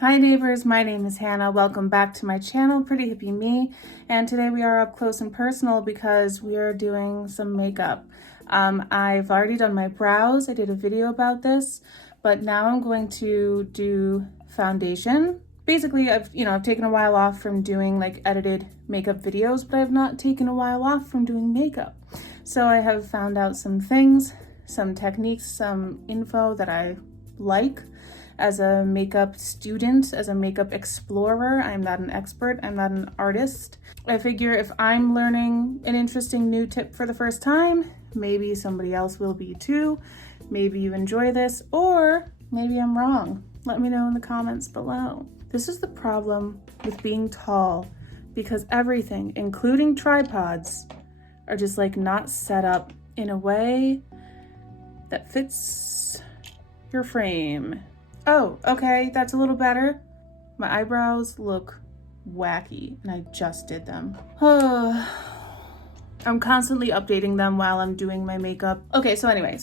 Hi neighbors, my name is Hannah. Welcome back to my channel, Pretty Hippie Me. And today we are up close and personal because we are doing some makeup. I've already done my brows. I did a video about this, but now I'm going to do foundation. Basically, I've taken a while off from doing like edited makeup videos, but I've not taken a while off from doing makeup. So I have found out some things, some techniques, some info that I like. As a makeup student, as a makeup explorer, I'm not an expert, I'm not an artist. I figure if I'm learning an interesting new tip for the first time, maybe somebody else will be too. Maybe you enjoy this, or maybe I'm wrong. Let me know in the comments below. This is the problem with being tall, because everything, including tripods, are just like not set up in a way that fits your frame. Oh, okay, that's a little better. My eyebrows look wacky and I just did them. I'm constantly updating them while I'm doing my makeup. Okay, so anyway,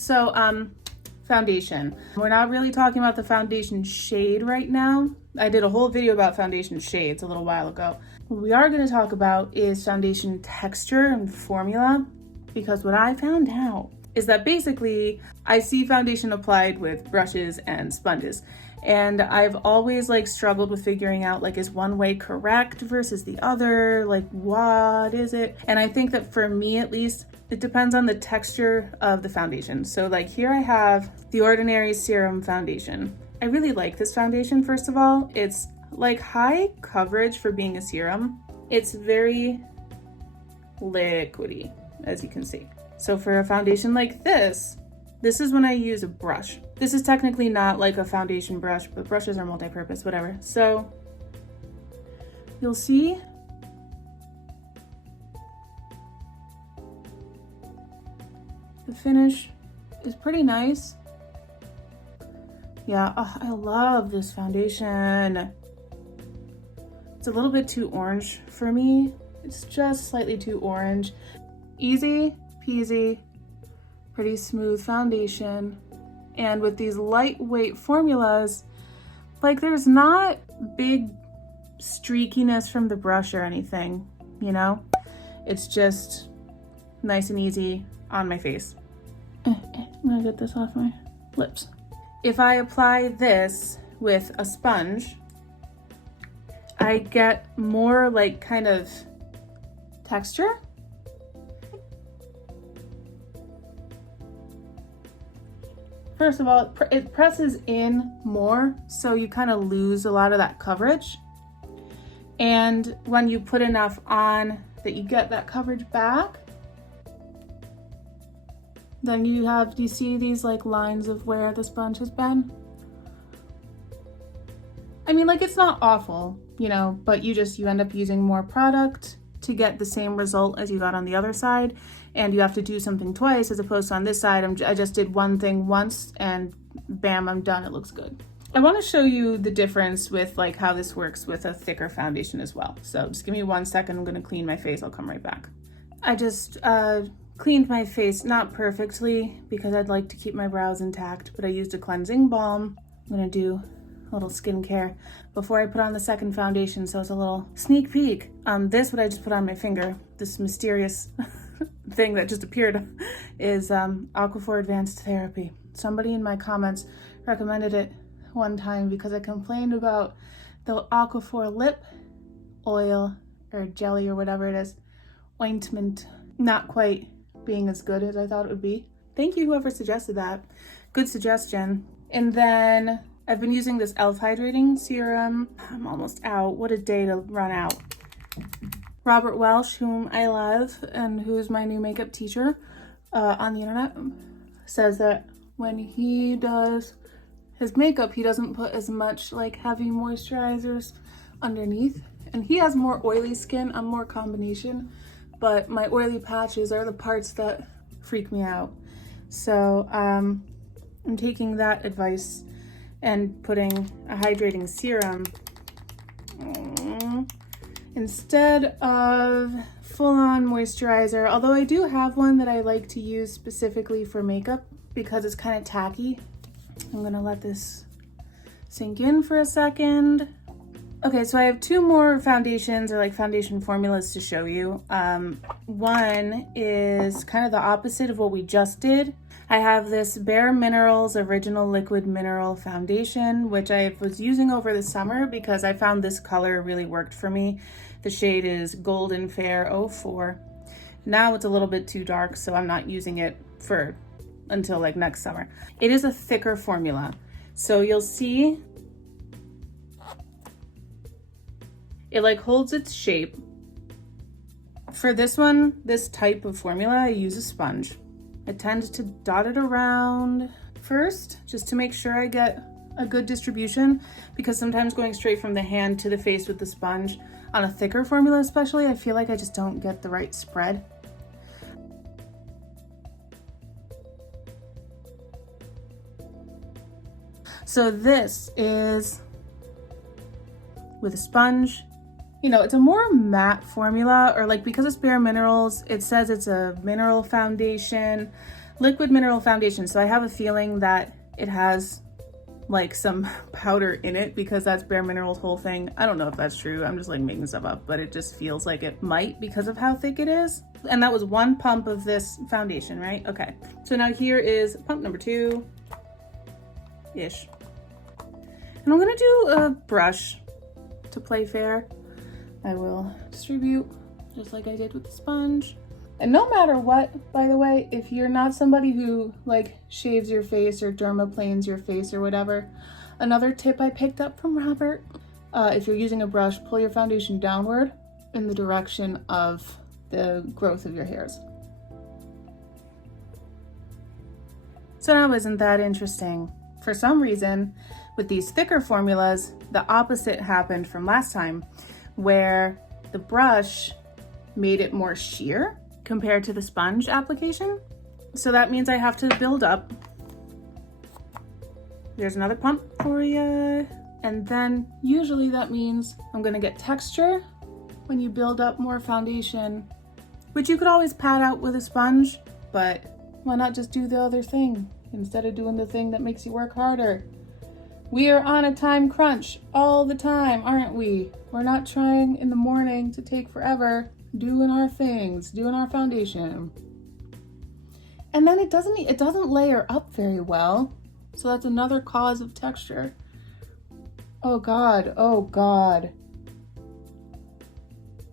foundation. We're not really talking about the foundation shade right now. I did a whole video about foundation shades a little while ago. What we are gonna talk about is foundation texture and formula, because what I found out is that basically I see foundation applied with brushes and sponges. And I've always struggled with figuring out is one way correct versus the other, what is it? And I think that for me at least, it depends on the texture of the foundation. So here I have the Ordinary Serum Foundation. I really like this foundation, first of all. It's high coverage for being a serum. It's very liquidy, as you can see. So for a foundation like this is when I use a brush. This is technically not like a foundation brush, but brushes are multi-purpose, whatever. So you'll see the finish is pretty nice. Yeah, I love this foundation. It's a little bit too orange for me. It's just slightly too orange. Easy peasy, pretty smooth foundation. And with these lightweight formulas, there's not big streakiness from the brush or anything, It's just nice and easy on my face. I'm gonna get this off my lips. If I apply this with a sponge, I get more kind of texture. First of all, it presses in more, so you kind of lose a lot of that coverage. And when you put enough on that you get that coverage back, then do you see these lines of where the sponge has been? I mean, it's not awful, but you end up using more product to get the same result as you got on the other side, and you have to do something twice as opposed to on this side. I just did one thing once and bam, I'm done. It looks good. I want to show you the difference with how this works with a thicker foundation as well. So just give me 1 second. I'm going to clean my face. I'll come right back. I just cleaned my face, not perfectly because I'd like to keep my brows intact, but I used a cleansing balm. I'm going to do a little skincare before I put on the second foundation, so it's a little sneak peek. What I just put on my finger, this mysterious thing that just appeared, is Aquaphor Advanced Therapy. Somebody in my comments recommended it one time because I complained about the Aquaphor lip oil or jelly or whatever it is, ointment, not quite being as good as I thought it would be. Thank you, whoever suggested that. Good suggestion. And then I've been using this e.l.f. hydrating serum. I'm almost out. What a day to run out. Robert Welsh, whom I love and who's my new makeup teacher on the internet, says that when he does his makeup, he doesn't put as much heavy moisturizers underneath. And he has more oily skin. I'm more combination, but my oily patches are the parts that freak me out. So I'm taking that advice and putting a hydrating serum instead of full-on moisturizer, although I do have one that I like to use specifically for makeup because it's kind of tacky. I'm gonna let this sink in for a second. Okay, so I have two more foundations or like foundation formulas to show you. One is kind of the opposite of what we just did. I have this Bare Minerals Original Liquid Mineral Foundation, which I was using over the summer because I found this color really worked for me. The shade is Golden Fair 04. Now it's a little bit too dark, so I'm not using it until like next summer. It is a thicker formula. So you'll see it like holds its shape. For this one, this type of formula, I use a sponge. I tend to dot it around first, just to make sure I get a good distribution, because sometimes going straight from the hand to the face with the sponge, on a thicker formula especially, I feel like I just don't get the right spread. So this is with a sponge. You know, it's a more matte formula, or like because it's Bare Minerals, it says it's a mineral foundation, liquid mineral foundation. So I have a feeling that it has like some powder in it because that's Bare Minerals' whole thing. I don't know if that's true. I'm just like making stuff up, but it just feels like it might because of how thick it is. And that was one pump of this foundation, right? Okay. So now here is pump number 2-ish. And I'm gonna do a brush to play fair. I will distribute just like I did with the sponge. And no matter what, by the way, if you're not somebody who like shaves your face or dermaplanes your face or whatever, another tip I picked up from Robert, if you're using a brush, pull your foundation downward in the direction of the growth of your hairs. So now isn't that interesting? For some reason, with these thicker formulas, the opposite happened from last time, where the brush made it more sheer compared to the sponge application. So that means I have to build up. There's another pump for you. And then usually that means I'm gonna get texture when you build up more foundation, which you could always pat out with a sponge, but why not just do the other thing instead of doing the thing that makes you work harder? We are on a time crunch all the time, aren't we? We're not trying in the morning to take forever doing our things, doing our foundation. And then it doesn't layer up very well. So that's another cause of texture. Oh God, oh God.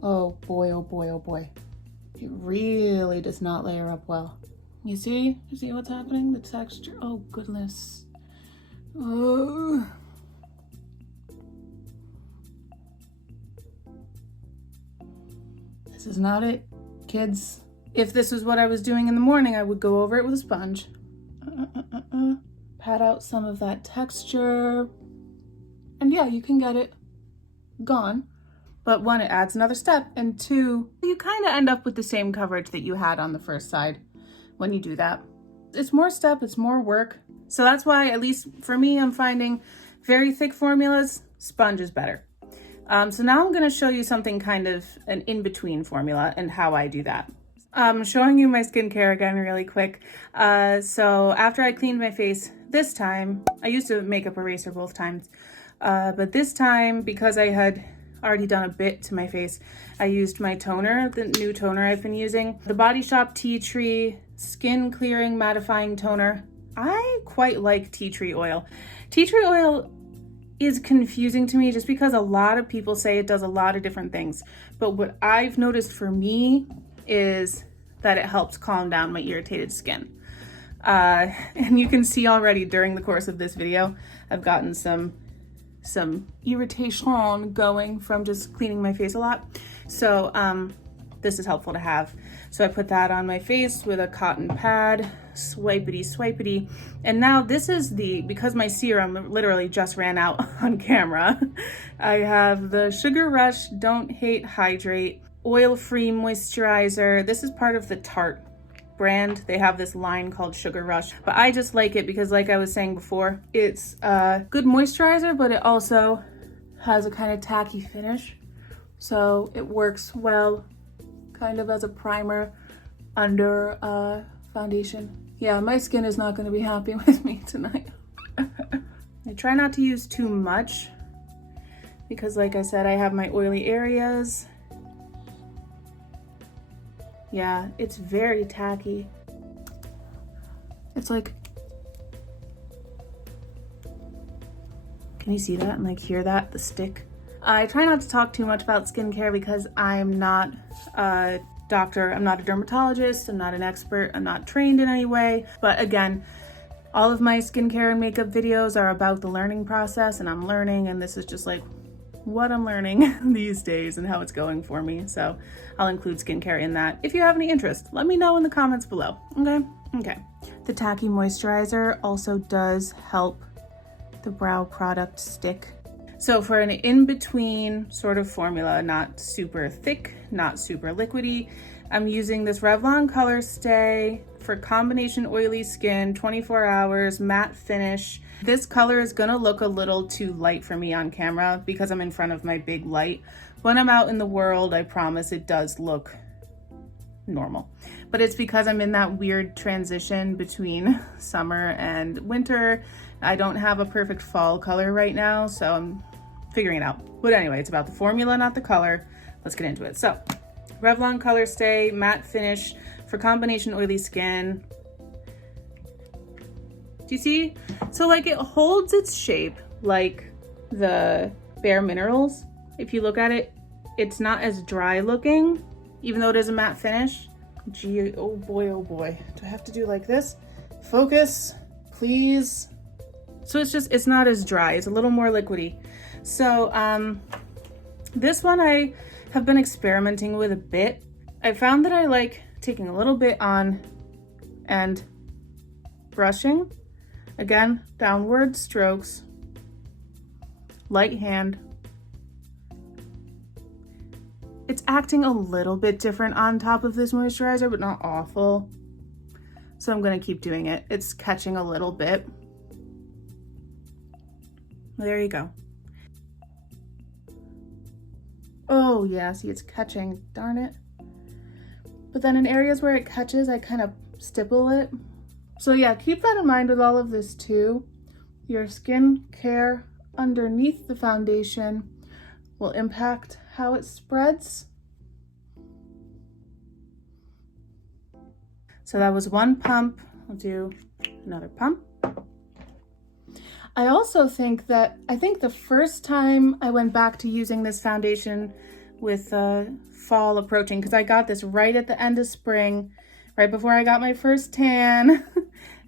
Oh boy, oh boy, oh boy. It really does not layer up well. You see what's happening? The texture, oh goodness. Oh. This is not it, kids. If this was what I was doing in the morning, I would go over it with a sponge. Pat out some of that texture. And yeah, you can get it gone. But one, it adds another step. And two, you kind of end up with the same coverage that you had on the first side when you do that. It's more step, it's more work. So that's why, at least for me, I'm finding very thick formulas, sponge is better. So now I'm gonna show you something kind of an in-between formula and how I do that. I'm showing you my skincare again really quick. So after I cleaned my face this time, I used a makeup eraser both times, but this time, because I had already done a bit to my face, I used my toner, the new toner I've been using, the Body Shop Tea Tree Skin Clearing Mattifying Toner. I quite like tea tree oil. Tea tree oil is confusing to me just because a lot of people say it does a lot of different things. But what I've noticed for me is that it helps calm down my irritated skin. And you can see already during the course of this video, I've gotten some irritation going from just cleaning my face a lot. So this is helpful to have. So I put that on my face with a cotton pad, swipity. And now this is because my serum literally just ran out on camera, I have the Sugar Rush Don't Hate Hydrate Oil-Free Moisturizer. This is part of the Tarte brand. They have this line called Sugar Rush, but I just like it because, like I was saying before, it's a good moisturizer, but it also has a kind of tacky finish. So it works well kind of as a primer under foundation. Yeah, my skin is not going to be happy with me tonight. I try not to use too much because like I said, I have my oily areas. Yeah, it's very tacky. It's like, can you see that and like hear that, the stick? I try not to talk too much about skincare because I'm not a doctor, I'm not a dermatologist, I'm not an expert, I'm not trained in any way. But again, all of my skincare and makeup videos are about the learning process, and I'm learning, and this is just like what I'm learning these days and how it's going for me. So I'll include skincare in that. If you have any interest, let me know in the comments below, okay? Okay. The tacky moisturizer also does help the brow product stick. So for an in-between sort of formula, not super thick, not super liquidy, I'm using this Revlon Color Stay for combination oily skin, 24 hours, matte finish. This color is gonna look a little too light for me on camera because I'm in front of my big light. When I'm out in the world, I promise it does look normal. But it's because I'm in that weird transition between summer and winter. I don't have a perfect fall color right now, so I'm figuring it out. But anyway, it's about the formula, not the color. Let's get into it. So, Revlon Color Stay Matte Finish for combination oily skin. Do you see? So like it holds its shape like the Bare Minerals. If you look at it, it's not as dry looking, even though it is a matte finish. Gee, oh boy, do I have to do like this? Focus, please. So it's not as dry, it's a little more liquidy. So this one I have been experimenting with a bit. I found that I like taking a little bit on and brushing. Again, downward strokes, light hand. It's acting a little bit different on top of this moisturizer, but not awful. So I'm gonna keep doing it. It's catching a little bit. There you go. Oh yeah, see it's catching, darn it. But then in areas where it catches, I kind of stipple it. So yeah, keep that in mind with all of this too. Your skin care underneath the foundation will impact how it spreads. So that was one pump. I'll do another pump. I also think the first time I went back to using this foundation with fall approaching, because I got this right at the end of spring, right before I got my first tan.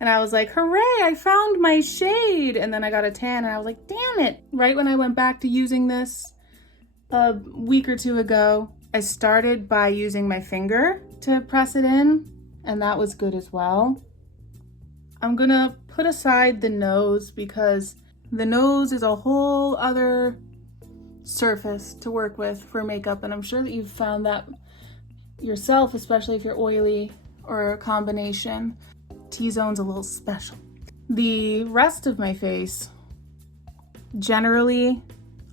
And I was like, hooray, I found my shade. And then I got a tan and I was like, damn it. Right when I went back to using this a week or two ago, I started by using my finger to press it in, and that was good as well. I'm gonna put aside the nose because the nose is a whole other surface to work with for makeup, and I'm sure that you've found that yourself, especially if you're oily or a combination. T-zone's a little special. The rest of my face, generally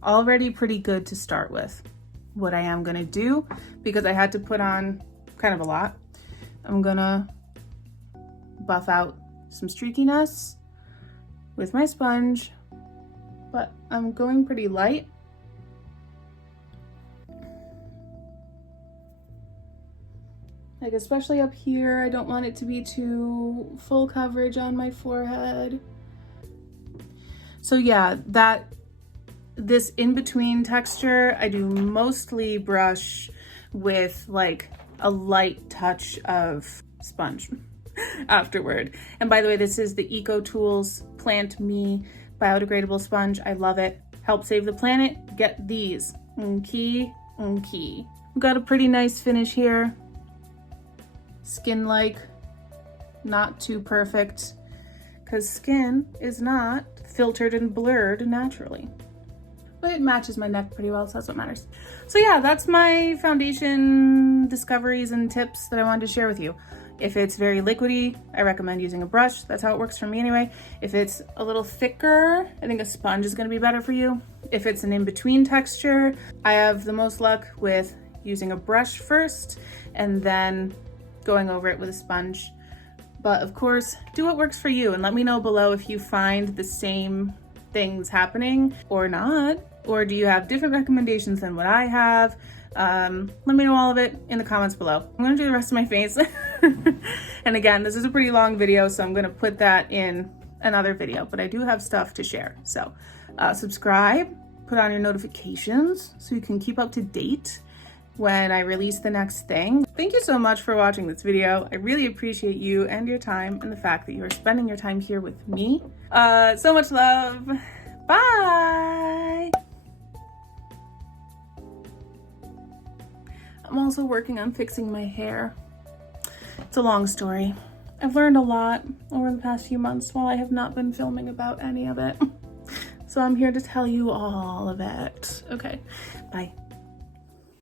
already pretty good to start with. What I am gonna do, because I had to put on kind of a lot, I'm gonna buff out some streakiness with my sponge, but I'm going pretty light. Like especially up here, I don't want it to be too full coverage on my forehead. So yeah, this in-between texture, I do mostly brush with like a light touch of sponge afterward. And by the way, this is the Eco Tools Plant Me biodegradable sponge. I love it. Help save the planet. Get these. We've got a pretty nice finish here. Skin-like, not too perfect, because skin is not filtered and blurred naturally. But it matches my neck pretty well, so that's what matters. So yeah, that's my foundation discoveries and tips that I wanted to share with you. If it's very liquidy, I recommend using a brush. That's how it works for me anyway. If it's a little thicker, I think a sponge is gonna be better for you. If it's an in-between texture, I have the most luck with using a brush first and then going over it with a sponge. But of course, do what works for you, and let me know below if you find the same things happening or not? Or do you have different recommendations than what I have? Let me know all of it in the comments below. I'm gonna do the rest of my face. And again, this is a pretty long video, so I'm gonna put that in another video, but I do have stuff to share. So subscribe, put on your notifications so you can keep up to date when I release the next thing. Thank you so much for watching this video. I really appreciate you and your time and the fact that you are spending your time here with me. So much love. Bye. I'm also working on fixing my hair. It's a long story. I've learned a lot over the past few months while I have not been filming about any of it. So I'm here to tell you all of it. Okay, bye.